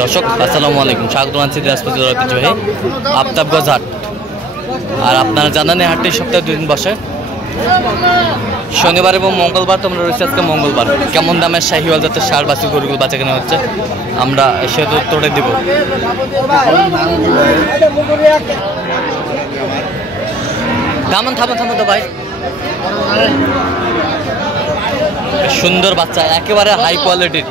দর্শক আসসালামু আলাইকুম, স্বাগত জানাচ্ছি দিনাজপুর জেলার ঐতিহ্যবাহী আফতাবগঞ্জ হাট। আর আপনারা জানেন এই হাটটি সপ্তাহে 2 দিন বসে, শনিবার এবং মঙ্গলবার। তোমরা রয়েছে আজকে মঙ্গলবার। কেমন দামের শাহিওয়াল জাতের ষাঁড় বাছুর গরুগুলো বাচ্চা কেনা হচ্ছে আমরা সেহেতু উত্তরে দিব। থামান থামান থামান তো ভাই, সুন্দর বাচ্চা, একেবারে হাই কোয়ালিটির।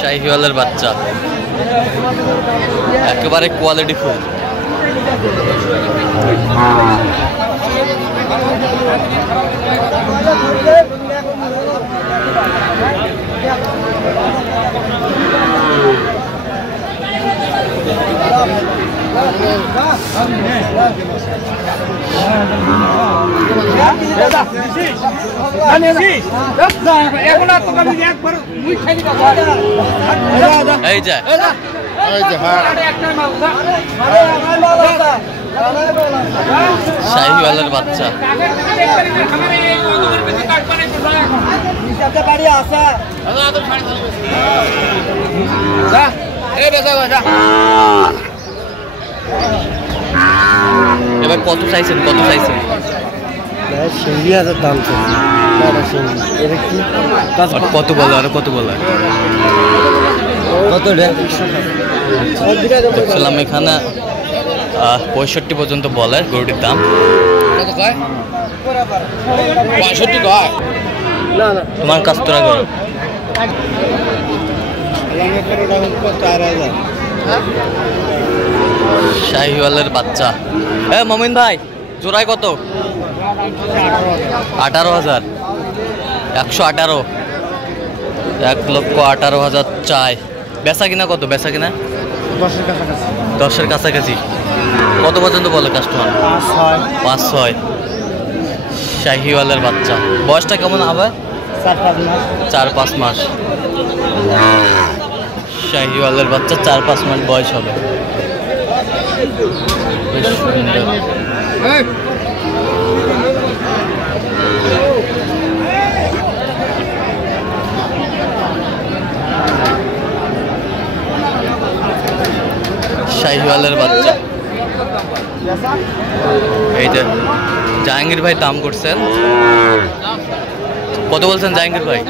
শাহিওয়ালের বাচ্চা একেবারে কোয়ালিটি ফুল। শাহিওয়ালের বাচ্চা এবার কত চাইছেন? কত চাইছেন? কত বলে? আর কত বলে? দেখছিলাম এখানে 65 পর্যন্ত বলে গরুটির দাম। তোমার কাজ তোরা করো। শাহিওয়ালের বাচ্চা। মমিন ভাই, জোড়ায় কত? 18,000। 118, 1,18,000 চাই। বেচা কিনা কত? বেচা কিনা 10-এর কাছাকাছি। কত পর্যন্ত বলে কাস্টমার? 5-6। শাহিওয়ালের বাচ্চা, বয়সটা কেমন হবে? 4-5 মাস। শাহিওয়ালের বাচ্চা 4-5 মাস বয়স হবে। বেশ সুন্দর। শাহিওয়ালের বাচ্চা। এই যে জাহাঙ্গীর ভাই দাম করছেন কত বলছেন? জাহাঙ্গীর ভাই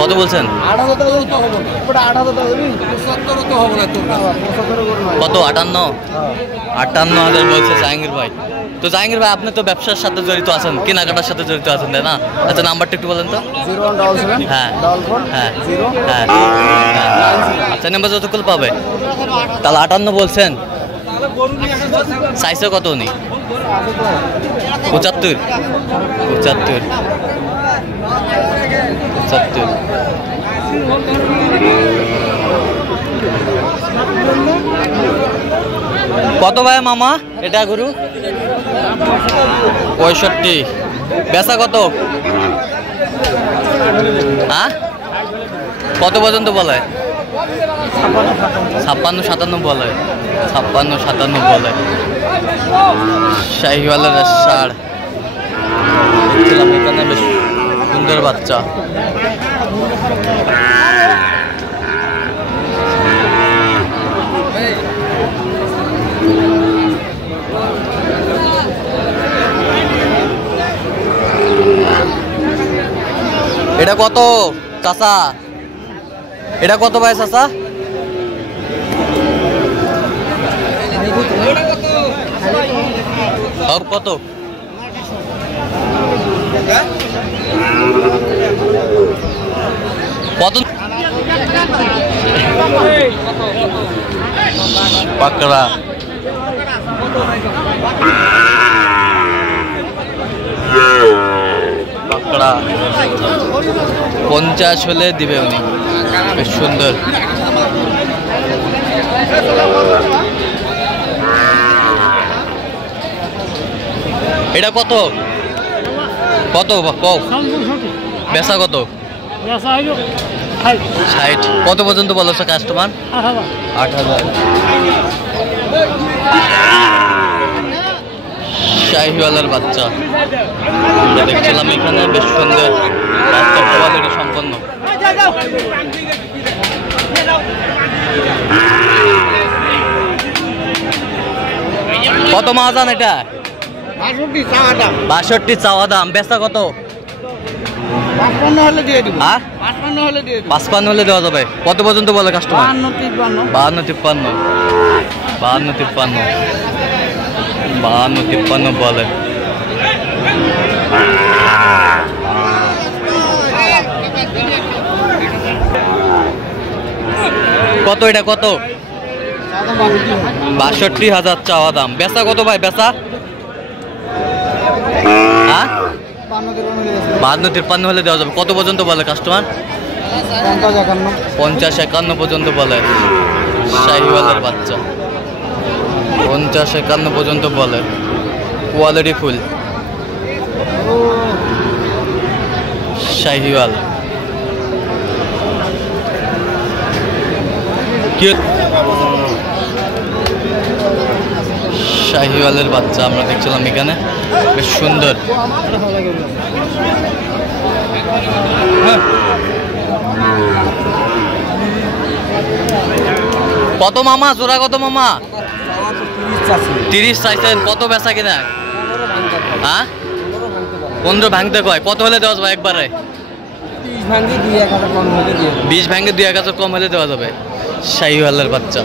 কত বলছেন? কত? 58,000 বলছে জাহাঙ্গীর ভাই। তো জাহাঙ্গীর ভাই, আপনি তো ব্যবসার সাথে জড়িত আছেন, কেনাকাটার সাথে জড়িত আছেন, তাই না? আচ্ছা, নাম্বারটা একটু বলেন তো। হ্যাঁ হ্যাঁ হ্যাঁ। আচ্ছা, নাম্বার যতক্ষণ পাবে। তাহলে 58 বলছেন। চাইছে কত উনি? 75। কত ভাই মামা এটা গরু? 65। বেচা কত? হ্যাঁ, কত পর্যন্ত বলে? 56-57 বলে। 56-57 বলে। শাহিওয়ালের ষাঁড় দেখছিলাম এখানে, বেশ সুন্দর বাচ্চা। এটা কত চাচা? এটা কত ভাই চাচা? সব কত? কত? পাকড়া। 50 হলে দিবে উনি। বেশ সুন্দর। এটা কত? কত বেচা কত? 60। কত পর্যন্ত বলছে কাস্টমার? 8,000। শাহিওয়ালের বাচ্চা আমরা দেখছিলাম এখানে, বেশ সুন্দর বাচ্চা, কোয়ালিটি সম্পন্ন। কত মাহাজান এটা? 62 চাওয়া দাম, বেচা কত? 55 হলে দিয়ে দিব। হ্যাঁ 55 হলে দিয়ে দিব। 55 হলে দেওয়া যাবে। কত পর্যন্ত বলে কাস্টমার? 52-53 বলে। কত এটা কত? 62,000 চাওয়া দাম, বেচা কত ভাই? বেচা 52-53 হলে দেওয়া যাবে। কত পর্যন্ত বলে কাস্টমার? 50-51 পর্যন্ত বলে। শাহিওয়ালের বাচ্চা 50-51 পর্যন্ত বলে, কোয়ালিটি ফুল শাহিওয়াল। শাহিওয়ালের বাচ্চা আমরা দেখছিলাম এখানে, বেশ সুন্দর। কত মামা জোড়া? কত মামা? 30 চাইছেন। কত বেচা কিনা? হ্যাঁ 15 ভাঙতে কয়। কত হলে দেওয়া যাবে একবারে? 20 ভাঙে 2-1000 কম হলে দেওয়া যাবে। শাহিওয়ালের বাচ্চা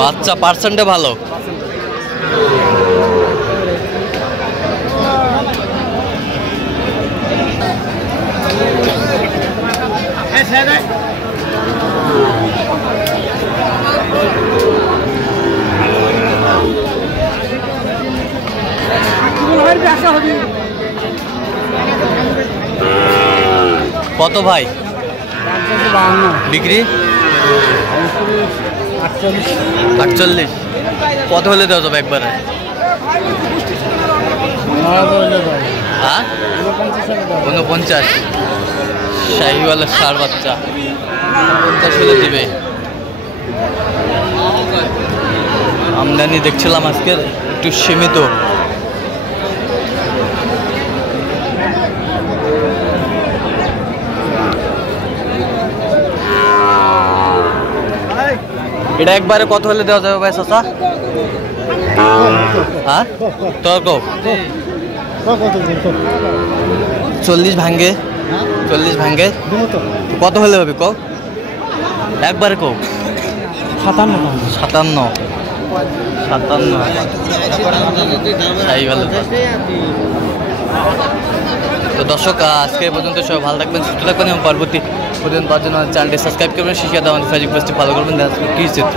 বাচ্চা পার্সেন্টে ভালো। কত ভাই বিক্রি? 48। কত হলে দেওয়া যাবে একবারে? হ্যাঁ 49। শাহিওয়ালের ষাঁড় বাচ্চা 50 হলে দিবে। আমদানি দেখছিলাম আজকের একটু সীমিত। এটা একবারে কত হলে দেওয়া যাবে ভাই চাচা? হ্যাঁ তর্ক 40 ভাঙ্গে। 40 ভাঙ্গে কত হলে হবে কও? একবারে কও। 57। তো দর্শক আজকে পর্যন্ত সবাই ভালো থাকবেন, সুস্থ থাকবেন এবং পরবর্তী পর্যন্ত চ্যানেলটি সাবস্ক্রাইব করবেন, শিখিয়ে দেওয়া ফেসবুক পেজটি ফলো করবেন। কি চিত্র